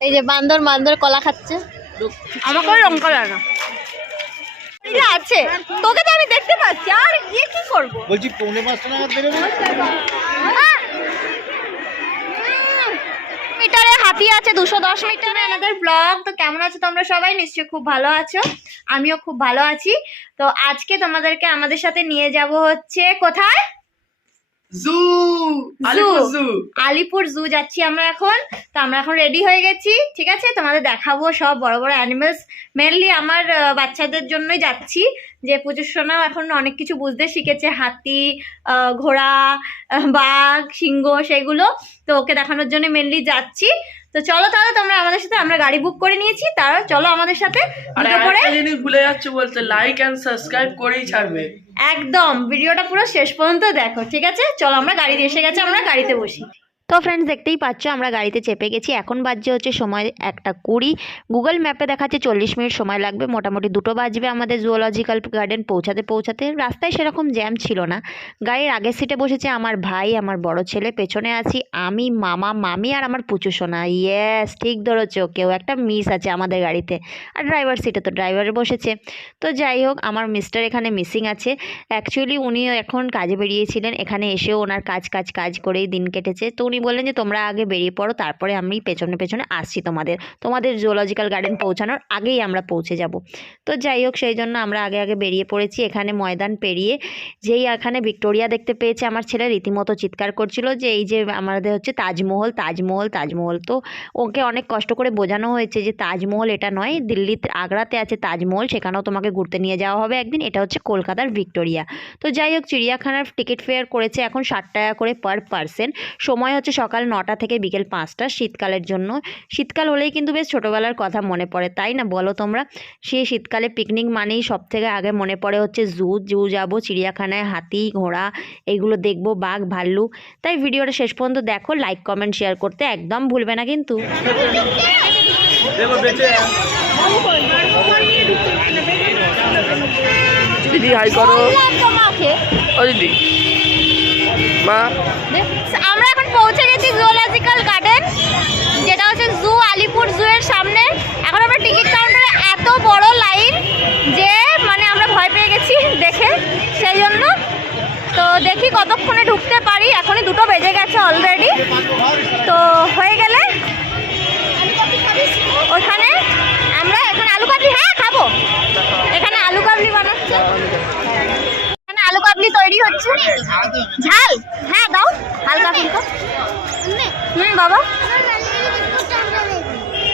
এই যে বান্দর বান্দর কলা খাচ্ছে। আমাকে লঙ্কা দেয় না। আছে। তোকে তো আমি দেখতে পাচ্ছি। আর গিয়ে কি করব? বলছি পৌনে পাঁচটা নাগাদ বেরোবো? মিটারে হাতি আছে দুশো দশ মিটারে। আমাদের ব্লগ তো কেমন আছো তোমরা সবাই? নিশ্চয়ই খুব ভালো আছো। আমিও খুব ভালো আছি। তো আজকে তোমাদেরকে আমাদের সাথে নিয়ে যাব হচ্ছে কোথায়? জু আলিপুর জু আলিপুর জু যাচ্ছি আমরা এখন। তো আমরা এখন রেডি হয়ে গেছি ঠিক আছে? তোমাদের দেখাবো সব বড় বড় অ্যানিমেলস মেনলি আমার বাচ্চাদের জন্যই যাচ্ছি। যে পুজোর সোনাও এখন অনেক কিছু বুঝতে শিখেছে। হাতি আহ, ঘোড়া বাঘ সিংহ সেগুলো। তো ওকে দেখানোর জন্য মেনলি যাচ্ছি। তো চলো তাহলে তোমরা আমাদের সাথে আমরা গাড়ি বুক করে নিয়েছি তারা চলো আমাদের সাথে জিনিস ভুলে যাচ্ছে বলতে লাইক এন্ড সাবস্ক্রাইব করেই ছাড়বে। একদম ভিডিওটা পুরো শেষ পর্যন্ত দেখো ঠিক আছে? চলো আমরা গাড়িতে এসে গেছে আমরা গাড়িতে বসি। তো ফ্রেন্ডস দেখতেই পাচ্ছ আমরা গাড়িতে চেপে গেছি। এখন বাজছে হচ্ছে সময় একটা কুড়ি। গুগল ম্যাপে দেখাচ্ছে চল্লিশ মিনিট সময় লাগবে। মোটামুটি দুটো বাজবে আমাদের জুওলজিক্যাল গার্ডেন পৌঁছাতে পৌঁছাতে। রাস্তায় সেরকম জ্যাম ছিল না। গাড়ির আগের সিটে বসেছে আমার ভাই, আমার বড় ছেলে। পেছনে আছি আমি, মামা, মামি আর আমার পুচু সোনা। ইয়েস ঠিক ধরেছো। কেউ একটা মিস আছে আমাদের গাড়িতে। আর ড্রাইভার সিটে তো ড্রাইভারে বসেছে। তো যাই হোক, আমার মিস্টার এখানে মিসিং আছে। অ্যাকচুয়ালি উনি এখন কাজে বেরিয়েছিলেন। এখানে এসেও ওনার কাজ কাজ কাজ করেই দিন কেটেছে। তো উনি বললেন যে তোমরা আগে বেরিয়ে পড়ো, তারপরে আমি পেছনে পেছনে আসছি তোমাদের। তোমাদের জুওলজিক্যাল গার্ডেন পৌঁছানোর আগেই আমরা পৌঁছে যাব। তো যাই হোক, সেই জন্য আমরা আগে আগে বেরিয়ে পড়েছি। এখানে ময়দান পেরিয়ে যেই এখানে ভিক্টোরিয়া দেখতে পেয়েছে, আমার ছেলে রীতিমতো চিৎকার করছিল যে এই যে আমাদের হচ্ছে তাজমহল তাজমহল তাজমহল। তো ওকে অনেক কষ্ট করে বোঝানো হয়েছে যে তাজমহল এটা নয় দিল্লিতে আগ্রাতে আছে তাজমহল, সেখানেও তোমাকে ঘুরতে নিয়ে যাওয়া হবে একদিন। এটা হচ্ছে কলকাতার ভিক্টোরিয়া। তো যাই হোক, চিড়িয়াখানার টিকিট ফেয়ার করেছে এখন ষাট টাকা করে পার পার্সন সময় হচ্ছে সকাল নটা থেকে বিকেল পাঁচটা শীতকালের জন্য। শীতকাল হলেই কিন্তু বেশ ছোটোবেলার কথা মনে পড়ে তাই না? বলো তোমরা। সেই শীতকালে পিকনিক মানেই সব থেকে আগে মনে পড়ে হচ্ছে জু জু যাব চিড়িয়াখানায় হাতি ঘোড়া এগুলো দেখব বাঘ ভাল্লুক তাই ভিডিওটা শেষ পর্যন্ত দেখো লাইক কমেন্ট শেয়ার করতে একদম ভুলবে না কিন্তু। দেখো দিদি হাই করো। ও দিদি। মা। গেছি জুওলজিক্যাল গার্ডেন যেটা হচ্ছে জু আলিপুর জু এর সামনে। এখন আমরা টিকিট কাউন্টারে এত বড় লাইন যে মানে আমরা ভয় পেয়ে গেছি দেখে, সেই জন্য। তো দেখি কতক্ষণে ঢুকতে পারি। এখনই দুটো বেজে গেছে অলরেডি তো হয়ে গেলে ওখানে আমরা এখানে আলু কাবলি হ্যাঁ খাব। এখানে আলু কাবলি বানাচ্ছে। এখানে আলু কাবলি তৈরি হচ্ছে। ঝাল হ্যাঁ দাও, হালকা ফুলকা হুম বাবা।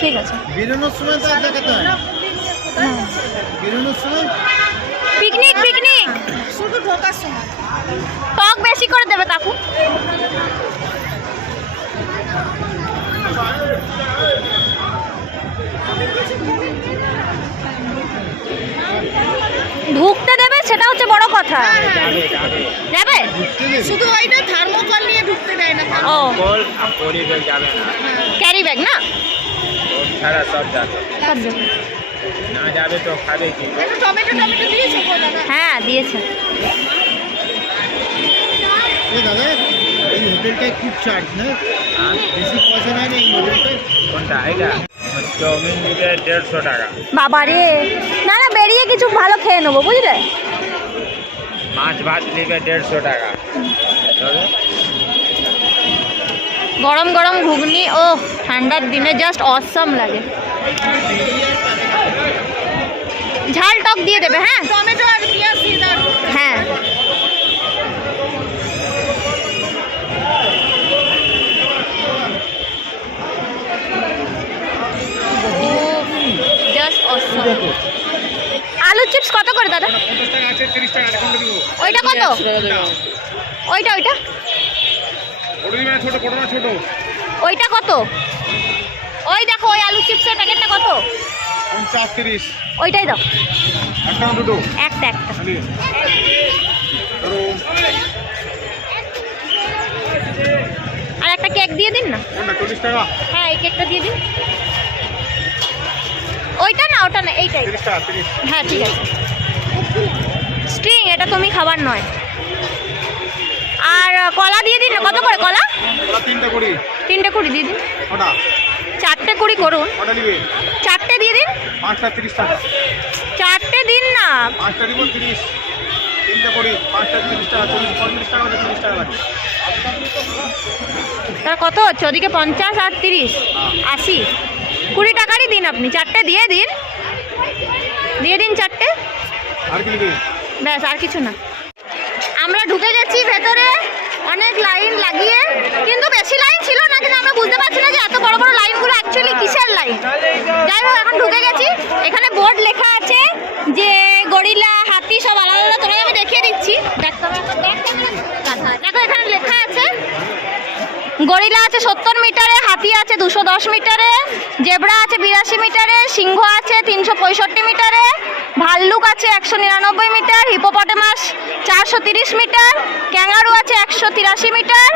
ঠিক আছে। বেরোনোর সময় তো দেখাতে হয়। বেরোনোর সময়? Picnic picnic. শুধু ঢোকার সময়। টক বেশি করে দেবে কাকু। ঢুকতে সেটা হচ্ছে বড় কথা। যাবে? শুধু ওইটা থার্মোকল নিয়ে ঢুকতে দেয় না। ও। কল আর পরি ব্যাগ যাবে না। ক্যারি ব্যাগ না? সারা সব যাবে। না যাবে তো খাবে কি? একটু টমেটো টমেটো দিয়েছ হ্যাঁ দিয়েছে। এ দাদা এই হোটেলটায় খুব চার্জ না? বেশি পয়সা নেয় না এই হোটেলটায়? কোনটা? এটা চাউমিন দিবে দেড়শো টাকা। বাবা রে না না বেরিয়ে কিছু ভালো খেয়ে নেব বুঝলে? মাছ ভাত দিবে দেড়শো টাকা। গরম গরম ঘুগনি ও ঠান্ডার দিনে জাস্ট অসম লাগে। ঝাল টক দিয়ে দেবে হ্যাঁ? টমেটো আর পেঁয়াজ হ্যাঁ। জাস্ট অসম কত করে দাদা? ওইটা কত? ওইটা ওইটা। ওইটা কত? ওই দেখো, ওই আলু চিপসের প্যাকেটটা কত? ওইটাই দাও। একটা একটা। একটা আর একটা কেক দিয়ে দিন না? হ্যাঁ এই কেকটা দিয়ে দিন। ওইটা না, ওটা না, এইটাই। হ্যাঁ ঠিক আছে। এটা তুমি খাবার নয়। আর কলা দিয়ে দিন কত করে কলা? তিনটা কুড়ি। দিয়ে দিন। চারটে কুড়ি করুন। চারটে দিয়ে দিন। চারটে দিন না। তার কত হচ্ছে? ওদিকে পঞ্চাশ আর তিরিশ। আশি। কুড়ি টাকারই দিন আপনি। চারটে দিয়ে দিন। দিয়ে দিন চারটে। আর কি ব্যাস, আর কিছু না। আমরা ঢুকে গেছি ভেতরে, অনেক লাইন লাগিয়ে, কিন্তু বেশি লাইন ছিল না, কিন্তু আমরা বুঝতে পারছি না যে এত বড় বড় লাইনগুলো অ্যাকচুয়ালি কিসের লাইন। যাই হোক, এখন ঢুকে গেছি। এখানে বোর্ড লেখা আছে যে, গরিলা, হাতি, সব আলাদা আলাদা। তোমাকে আমি দেখিয়ে দিচ্ছি। দেখো, এখানে লেখা আছে গরিলা আছে সত্তর মিটারে হাতি আছে দুশো দশ মিটারে জেব্রা আছে বিরাশি মিটারে সিংহ আছে তিনশো পঁয়ষট্টি মিটারে ভাল্লুক আছে একশো নিরানব্বই মিটার হিপোপটেমাস চারশো তিরিশ মিটার ক্যাঙ্গারু আছে একশো তিরাশি মিটার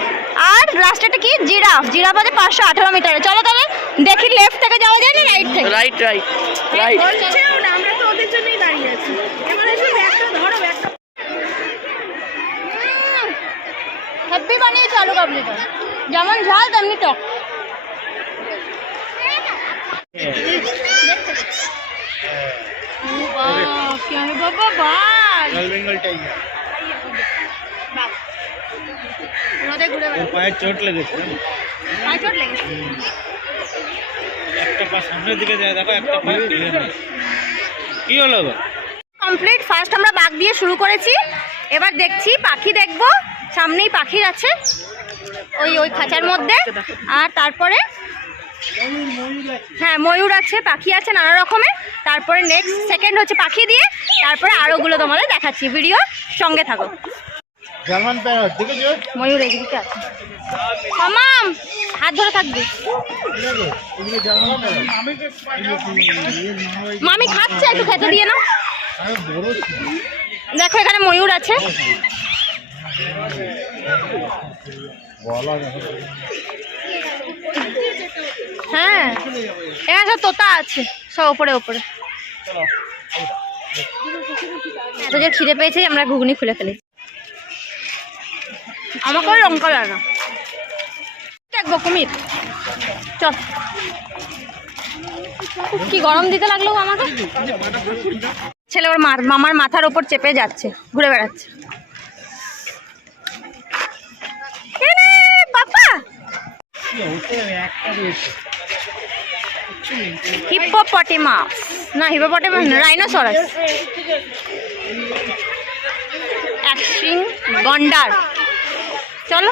আর লাস্টেটা কি? জিরাফ। জিরাফ আছে পাঁচশো আঠেরো মিটারে। চলো তবে দেখি লেফট থেকে যাওয়া যায় না রাইট থেকে? রাইট রাইট রাইট আমরা তো ওদের জন্যই দাঁড়িয়ে আছি। এবার এসে ব্যাগটা ধরো হ্যাপি বানিয়েছে আলু কাবলিটা যেমন ঝাল তেমনি টক। বাবা বাল লাল বেঙ্গল টাইগার রোদে ঘুরে ওর পায়ের চোট লেগেছে। পায়ে চোট লেগেছে? একটা পা সামনের দিকে যায় দেখো একটা পা কি হলো কমপ্লিট ফার্স্ট আমরা বাঘ দিয়ে শুরু করেছি। এবার দেখছি পাখি দেখব সামনেই পাখির আছে। ওই ওই খাঁচার মধ্যে। আর তারপরে হ্যাঁ ময়ূর আছে পাখি আছে নানা রকমের। তারপরে নেক্সট সেকেন্ড হচ্ছে পাখি দিয়ে তারপরে আরোগুলো তোমাদের দেখাচ্ছি। ভিডিও সঙ্গে থাকো। ময়ূর এদিকে আছে। মামাম হাত ধরে থাকবি। মামি খাচ্ছে একটু খেতে দিয়ে না। দেখো এখানে ময়ূর আছে। হ্যাঁ এখানে সব তোতা আছে, সব ওপরে ওপরে। এত যে খিদে পেয়েছে, আমরা ঘুগনি খুলে ফেলি। আমাকে ওই লঙ্কা লাগে দেখব কুমির। চল। কি গরম দিতে লাগল আমাকে? ছেলে ওর মার, মামার মাথার ওপর চেপে যাচ্ছে, ঘুরে বেড়াচ্ছে। হিপ্পোপটেমাস না হিপ্পোপটেমাস না রাইনোসরাস অ্যাকশিং গন্ডার চলো।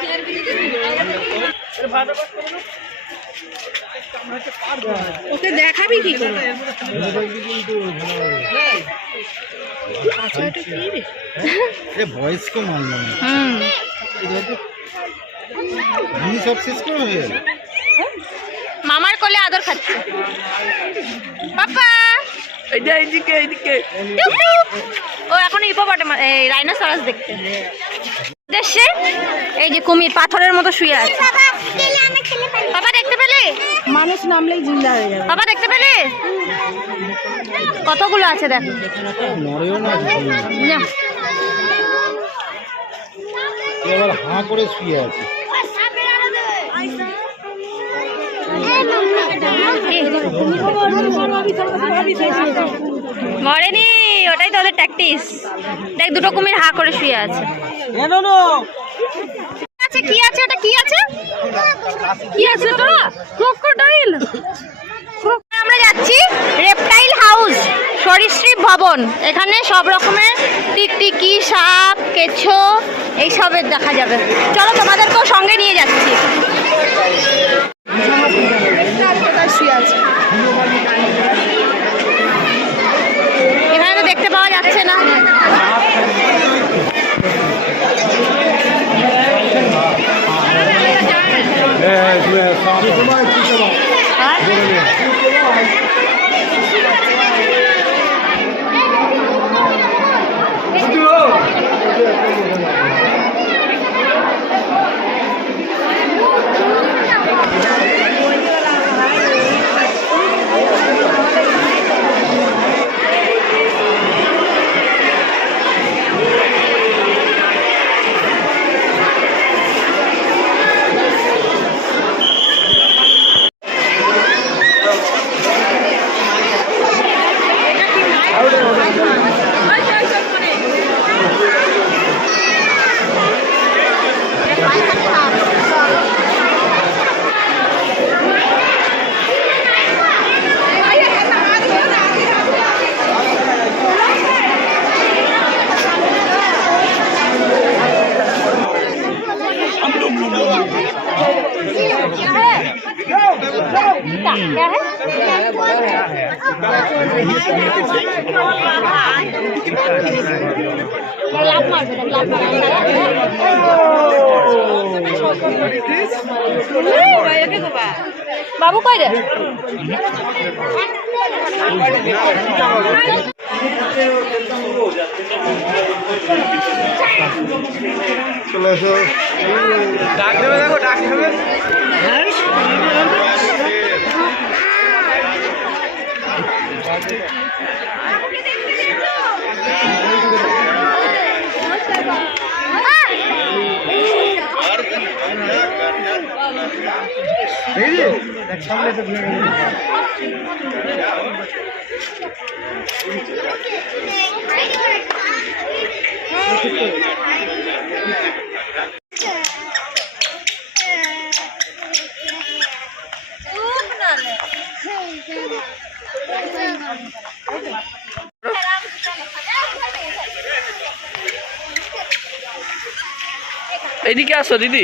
ওকে দেখাবি কি করে? বয়স্ক মারলো না হুম সব শেষ করে হয়ে গেল মামার কোলে আদর খাচ্ছে। পাপা! এইটা এইদিকে এইদিকে। ও এখন এই রাইনোসরাস দেখতে। দেশে এই যে কুমির পাথরের মতো শুয়ে আছে। পাপা দেখতে পেলে? মানুষ নামলেই জিন্দা হয়ে যাবে। পাপা দেখতে পেলে? কতগুলো আছে দেখো। না করে শুয়ে আছে। মরেনি ওটাই তো ওদের প্র্যাকটিস দেখ দুটো কুমির হা করে শুয়ে আছে। আছে কি আছে ওটা কি আছে? কি আছে ওটা ক্রোকোডাইল আমরা যাচ্ছি রেপটাইল হাউস সরীসৃপ ভবন। এখানে সব রকমের টিকটিকি সাপ কেঁচো এইসবের দেখা যাবে। চলো তোমাদেরকেও সঙ্গে নিয়ে যাচ্ছি। বাবু কয় রে? চলে ডাক দেবে দেখো ডাক দেবে। হ্যাঁ? সামনে তো Thank you. এদিকে আসো দিদি।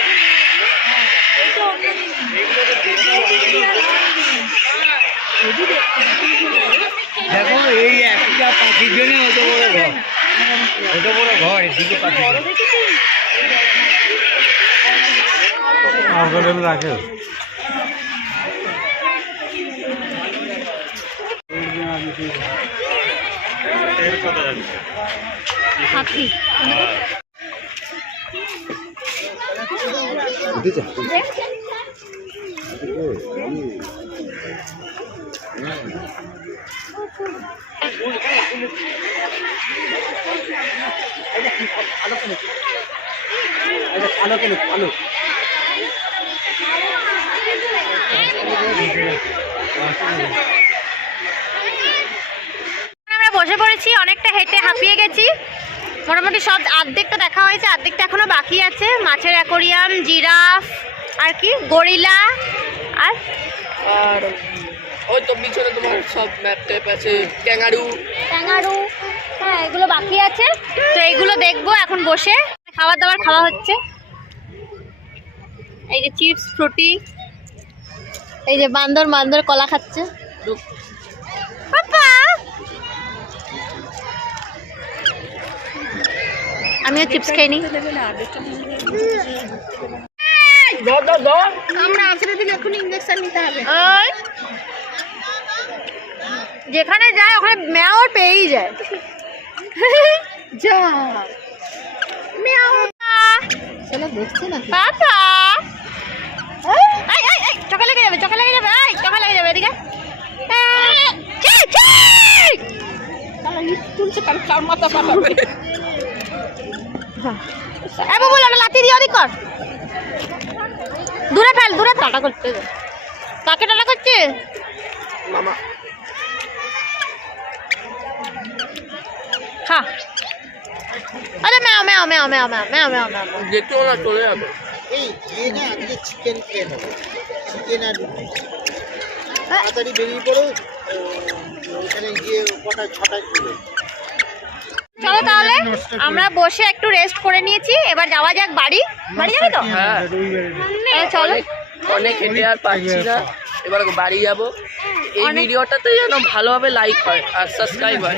দেখো এই একটা পাখির জন্য অত বড় ঘর। অত বড় ঘর এদিকে পাখি রাখে। हाथी আমরা বসে পড়েছি, অনেকটা হেঁটে হাঁপিয়ে গেছি। মোটামুটি সব অর্ধেকটা দেখা হয়েছে অর্ধেকটা এখনও বাকি আছে। মাছের অ্যাকোরিয়াম, জিরাফ, আর কি? গরিলা, আর আর ওই তো পিছনে তোমার সব ম্যাপ ট্যাপ আছে, ক্যাঙ্গারু। ট্যাঙ্গারু হ্যাঁ এগুলো বাকি আছে। তো এইগুলো দেখব এখন বসে। খাবার দাবার খাওয়া হচ্ছে। এই যে চিপস ফ্রুটি এই যে বান্দর বান্দর কলা খাচ্ছে। আমিও চিপস খাই নি আমরা আছড়ে দিলে এখন ইঞ্জেকশন নিতে হবে। ওই। যেখানে যায় ওখানে ম্যাও পেয়েই যায়। যা। মিয়াও। চলো দেখছ না পাপা। এই এই এই চোখে লেগে যাবে চোখে লেগে যাবে এই চোখে লেগে যাবে এদিকে। ছি, ছি! তুলছে কারণ কার মাথা পাঠাবে এ বাবুল ওটা লাথি দিয়ে ওদিক কর। দূরে ফেল দূরে টাটা করছে। কাকে টাটা করছে মামা। খা। আরে ম্যাও ম্যাও ম্যাও ম্যাও ম্যাও ম্যাও ম্যাও ম্যাও। যেতেও না চলে যাবে। এই গিয়ে না আজকে চিকেন খেয়ে নেব চিকেন আর রুটি। তাড়াতাড়ি বেরিয়ে পড়ো। ওখানে গিয়ে কটা ছটায় খুলে চলো তাহলে আমরা বসে একটু রেস্ট করে নিয়েছি। এবার যাওয়া যাক বাড়ি। বাড়ি যাবে তো? হ্যাঁ। তাহলে চলো। অনেক হেঁটে আর পাচ্ছি না। এবার বাড়ি যাব। এই ভিডিওটাতে যেন ভালোভাবে লাইক হয় আর সাবস্ক্রাইব হয়।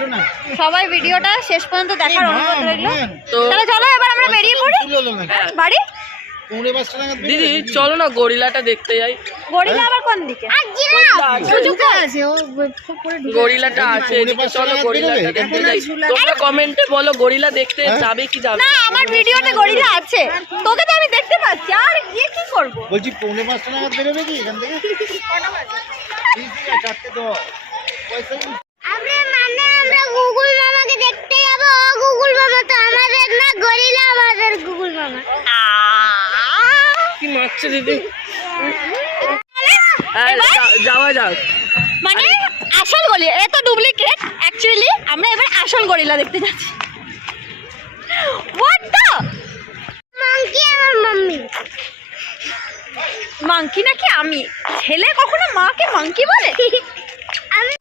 সবাই ভিডিওটা শেষ পর্যন্ত দেখার অনুরোধ রইল। তো তাহলে চলো এবার আমরা বেরিয়ে পড়ি। হ্যাঁ। বাড়ি? দিদি চলো না গরিলাটা দেখতে যাই। গরিলা আবার কোন দিকে? ঢুকে গরিলাটা আছে এদিকে চলো গরিলাটা দেখতে যাই। তোমরা কমেন্টে বলো গরিলা দেখতে হ্যাঁ? যাবে কি যাবে না আমার ভিডিওতে গরিলা আছে। তোকে তো আমি দেখতে পাচ্ছি। বলছি পৌনে পাঁচটা নাগাদ বেরোবে কি এখান থেকে? চারটে দশ। পয়সা মানে আমরা গুগল মামাকে দেখতে যাব গুগল মামা তো আমাদের না গরিলা আমাদের গুগল মামা। কি মারছে দিদি? যাওয়া যাক। মানে আসল গরিলা এ তো ডুপ্লিকেট অ্যাকচুয়ালি আমরা এবার আসল গরিলা দেখতে যাচ্ছি। হোয়াট আমার মাম্মি মাংকি নাকি আমি? ছেলে কখনো মাকে মাংকি বলে? আমি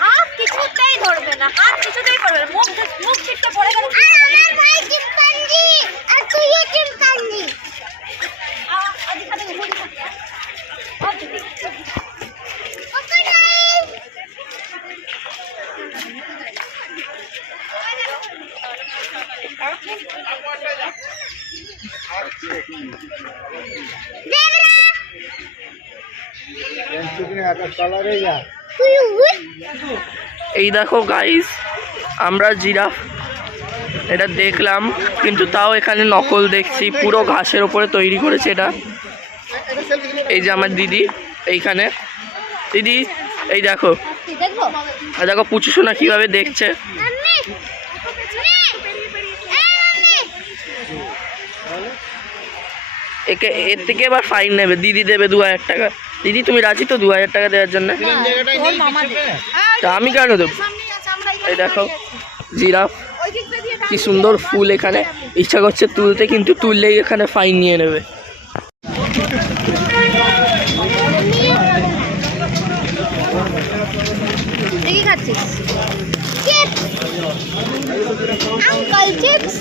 হাত কিছুতেই ধরবে না হাত কিছুতেই করবে না মুখ মুখ ছিটকে পড়ে গেল আমার ভাই চিম্পাঞ্জি আর তুইও চিম্পাঞ্জি ওকে নাই তুই উই এই দেখো গাইস আমরা জিরাফ। এটা দেখলাম, কিন্তু তাও এখানে নকল দেখছি। পুরো ঘাসের ওপরে তৈরি করেছে এটা। এই যে আমার দিদি, এইখানে। দিদি, এই দেখো। দেখো পুচু সোনা কীভাবে দেখছে মাম্মি একে এর থেকে এবার ফাইন নেবে। দিদি দেবে দু হাজার টাকা। দিদি তুমি রাজি তো দু হাজার টাকা দেওয়ার জন্য? তা আমি কেন দেবো? এই দেখো জিরাফ। কি সুন্দর ফুল এখানে। ইচ্ছা করছে তুলতে কিন্তু তুললেই এখানে ফাইন নিয়ে নেবে। খাচ্ছিস? চিপস আঙ্কেল চিপস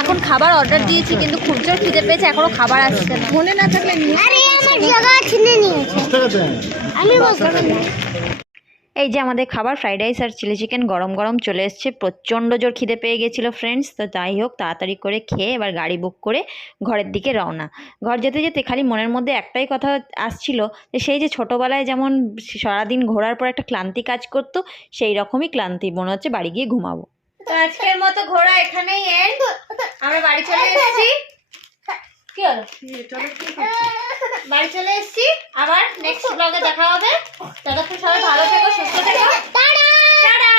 এখন খাবার অর্ডার দিয়েছি কিন্তু খুব জোর খিদে পেয়েছে এখনও খাবার আসছে না। মনে না থাকলে আরে আমার জায়গা ছিনে নিয়েছে আমি এই যে আমাদের খাবার ফ্রাইড রাইস আর চিলি চিকেন গরম গরম চলে এসছে। প্রচণ্ড জোর খিদে পেয়ে গেছিল ফ্রেন্ডস তো যাই হোক তাড়াতাড়ি করে খেয়ে এবার গাড়ি বুক করে ঘরের দিকে রওনা। ঘর যেতে যেতে খালি মনের মধ্যে একটাই কথা আসছিল যে সেই যে ছোটোবেলায় যেমন সারাদিন ঘোরার পর একটা ক্লান্তি কাজ করতো সেই রকমই ক্লান্তি। মনে হচ্ছে বাড়ি গিয়ে ঘুমাবো। আজকের মতো ঘোরা এখানেই এন্ড আমরা বাড়ি চলে এসেছি। কি হলো? বাড়ি চলে এসেছি। আবার নেক্সট ব্লগে দেখা হবে। ততক্ষণ সবাই ভালো থেকো সুস্থ থেকো। টাটা!